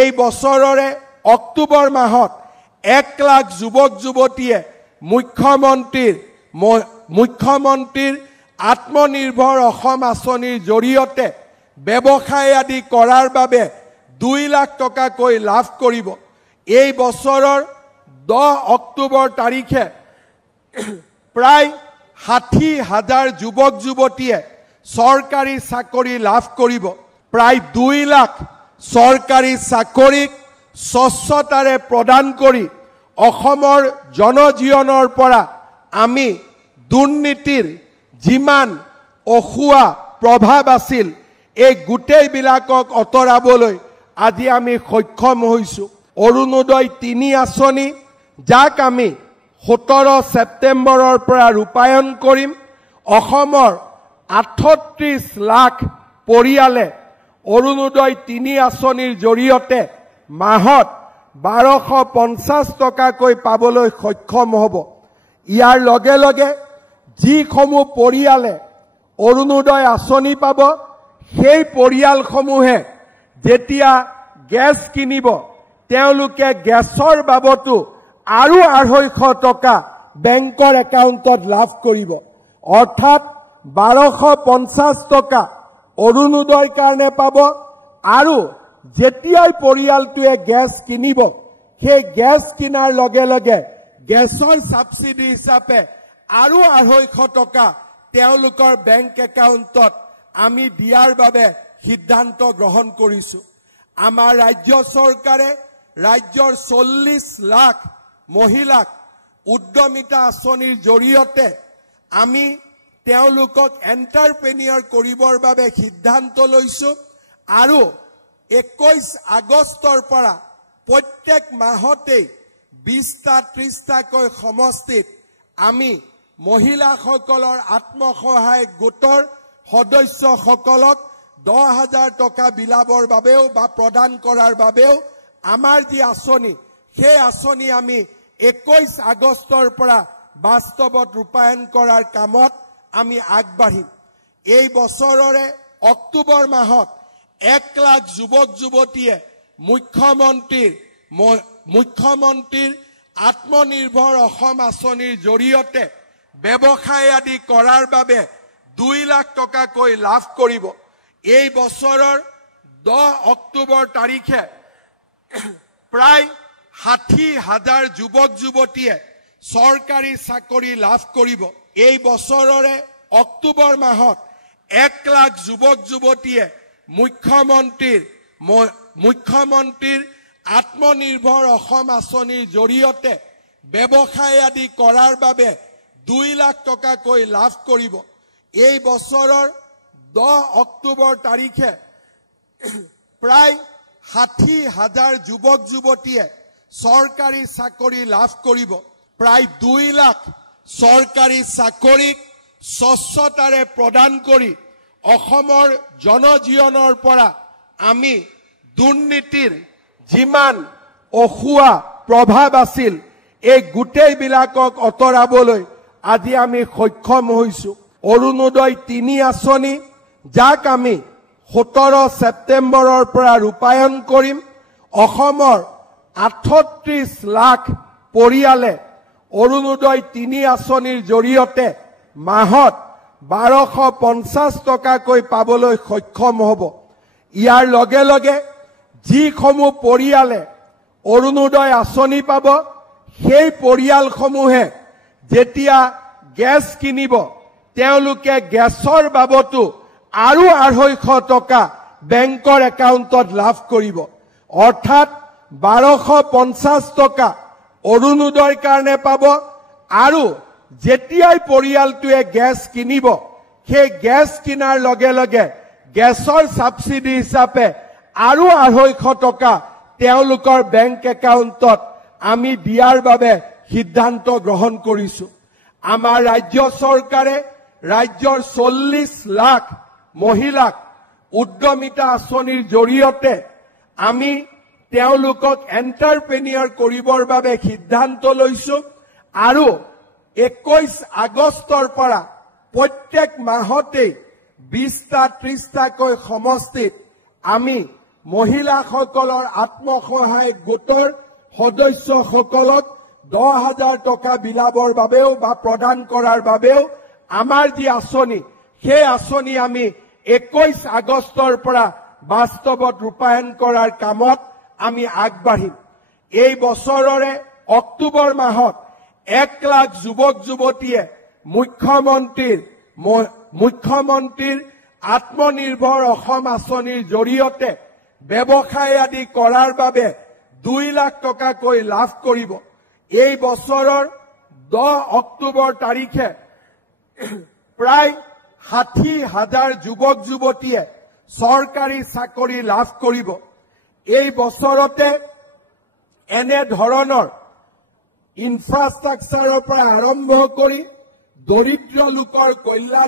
এই বছৰৰে অক্টোবৰ মাহত 1 লাখ যুৱক যুৱতীয়ে মুখ্যমন্ত্ৰীৰ আত্মনিৰ্ভৰ অসম আঁচনিৰ জৰিয়তে ব্যৱসায় আদি কৰাৰ বাবে 2 লাখ টকাকৈ লাভ কৰিব। এই বছৰৰ 10 অক্টোবৰ তাৰিখে প্ৰায় 60,000 যুৱক যুৱতীয়ে চৰকাৰী চাকৰি লাভ কৰিব। প্ৰায় 2 লাখ চৰকাৰী চাকৰিক স্বচ্ছতাৰে প্ৰদান কৰি অসমৰ জনজীৱনৰ পৰা আমি দুৰ্নীতিৰ যিমান অসুৱা প্ৰভাৱ আছিল এই গোটেইবিলাকক অতৰাবলৈ আজি আমি সক্ষম হৈছোঁ। অৰুণোদয় 3 আঁচনি যাক আমি 17 ছেপ্টেম্বৰৰ পৰা ৰূপায়ণ কৰিম। অসমৰ 38 লাখ পৰিয়ালে অৰুণোদয় 3 আঁচনিৰ জৰিয়তে মাহত 1250 টকাকৈ পাবলৈ সক্ষম হ'ব। ইয়াৰ লগে লগে যিসমূহ পৰিয়ালে অৰুণোদয় আঁচনি পাব সেই পৰিয়ালসমূহে যেতিয়া গেছ কিনিব তেওঁলোকে গেছৰ বাবতো আৰু 250 টকা বেংকৰ একাউণ্টত লাভ কৰিব। অৰ্থাৎ 1250 টকা অৰুণোদয়ৰ কাৰণে পাব আৰু যেতিয়াই পৰিয়ালটোৱে গেছ কিনিব সেই গেছ কিনাৰ লগে লগে গেছৰ সাবসিডি হিচাপে আৰু 250 টকা তেওঁলোকৰ বেংক একাউণ্টত আমি দিয়াৰ বাবে সিদ্ধান্ত গ্ৰহণ কৰিছোঁ। আমাৰ ৰাজ্য চৰকাৰে ৰাজ্যৰ 40 লাখ মহিলাক উদ্যমিতা আঁচনিৰ জৰিয়তে আমি তেওঁলোকক এণ্টাৰপ্ৰেনিয়ৰ কৰিবৰ বাবে সিদ্ধান্ত লৈছোঁ আৰু 21 আগষ্টৰ পৰা প্ৰত্যেক মাহতেই 20টা 30টাকৈ সমষ্টিত আমি মহিলাসকলৰ আত্মসহায়ক গোটৰ সদস্যসকলক 10,000 টকা বিলাবৰ বাবেও বা প্ৰদান কৰাৰ বাবেও আমাৰ যি আঁচনি সেই আঁচনি আমি 21 আগষ্টৰ পৰা বাস্তৱত ৰূপায়ণ কৰাৰ কামত আমি আগবাঢ়িম। এই বছৰৰে অক্টোবৰ মাহত 1 লাখ যুৱক যুৱতীয়ে মুখ্যমন্ত্ৰীৰ আত্মনিৰ্ভৰ অসম আঁচনিৰ জৰিয়তে ব্যৱসায় আদি কৰাৰ বাবে 2 লাখ টকাকৈ লাভ কৰিব। এই বছৰৰ 10 অক্টোবৰ তাৰিখে প্ৰায় 60,000 যুৱক যুৱতীয়ে চৰকাৰী চাকৰি লাভ কৰিব। এই বছৰৰে অক্টোবৰ মাহত 1 লাখ যুৱক যুৱতীয়ে মুখ্যমন্ত্ৰীৰ আত্মনিৰ্ভৰ অসম আঁচনিৰ জৰিয়তে ব্যৱসায় আদি কৰাৰ বাবে 2 লাখ টকাকৈ লাভ কৰিব। এই বছৰৰ 10 অক্টোবৰ তাৰিখে প্ৰায় 60,000 যুৱক যুৱতীয়ে চৰকাৰী চাকৰি লাভ কৰিব। প্ৰায় 2 লাখ চৰকাৰী চাকৰিক স্বচ্ছতাৰে প্ৰদান কৰি অসমৰ জনজীৱনৰ পৰা আমি দুৰ্নীতিৰ যিমান অসুৱা প্ৰভাৱ আছিল এই গোটেইবিলাকক অতৰাবলৈ আজি আমি সক্ষম হৈছোঁ। অৰুণোদয় 3 আঁচনি যাক আমি 17 ছেপ্টেম্বৰৰ পৰা ৰূপায়ণ কৰিম। অসমৰ 38 লাখ পৰিয়ালে অৰুণোদয় 3 আঁচনিৰ জৰিয়তে মাহত 1250 টকাকৈ পাবলৈ সক্ষম হ'ব। ইয়াৰ লগে লগে যিসমূহ পৰিয়ালে অৰুণোদয় আঁচনি পাব সেই পৰিয়ালসমূহে যেতিয়া গেছ কিনিব তেওঁলোকে গেছৰ বাবতো আৰু 250 টকা বেংকৰ একাউণ্টত লাভ কৰিব। অৰ্থাৎ 1250 টকা অৰুণোদয়ৰ কাৰণে পাব আৰু যেতিয়াই পৰিয়ালটোৱে গেছ কিনিব সেই গেছ কিনাৰ লগে লগে গেছৰ সাবসিডি হিচাপে আৰু 250 টকা তেওঁলোকৰ বেংক একাউণ্টত আমি দিয়াৰ বাবে সিদ্ধান্ত গ্ৰহণ কৰিছোঁ। আমাৰ ৰাজ্য চৰকাৰে ৰাজ্যৰ 40 লাখ মহিলাক উদ্যমিতা আঁচনিৰ জৰিয়তে আমি তেওঁলোকক এণ্টাৰপ্ৰেনিয়ৰ কৰিবৰ বাবে সিদ্ধান্ত লৈছোঁ আৰু 21 আগষ্টৰ পৰা প্ৰত্যেক মাহতেই 20টা 30টাকৈ সমষ্টিত আমি মহিলাসকলৰ আত্মসহায়ক গোটৰ সদস্যসকলক 10,000 টকা বিলাবৰ বাবেও বা প্ৰদান কৰাৰ বাবেও আমাৰ যি আঁচনি সেই আঁচনি আমি 21 আগষ্টৰ পৰা বাস্তৱত ৰূপায়ণ কৰাৰ কামত আমি আগবাঢ়িম। এই বছৰৰে অক্টোবৰ মাহত 1 লাখ যুৱক যুৱতীয়ে মুখ্যমন্ত্ৰীৰ আত্মনিৰ্ভৰ অসম আঁচনিৰ জৰিয়তে ব্যৱসায় আদি কৰাৰ বাবে 2 লাখ টকাকৈ লাভ কৰিব। এই বছৰৰ 10 অক্টোবৰ তাৰিখে প্ৰায় 60,000 যুৱক যুৱতীয়ে চৰকাৰী চাকৰি লাভ কৰিব। এই বছৰতে এনে ধৰণৰ ইনফ্ৰাষ্ট্ৰাকচাৰৰ পৰা আৰম্ভ কৰি দৰিদ্ৰ লোকৰ কল্যাণ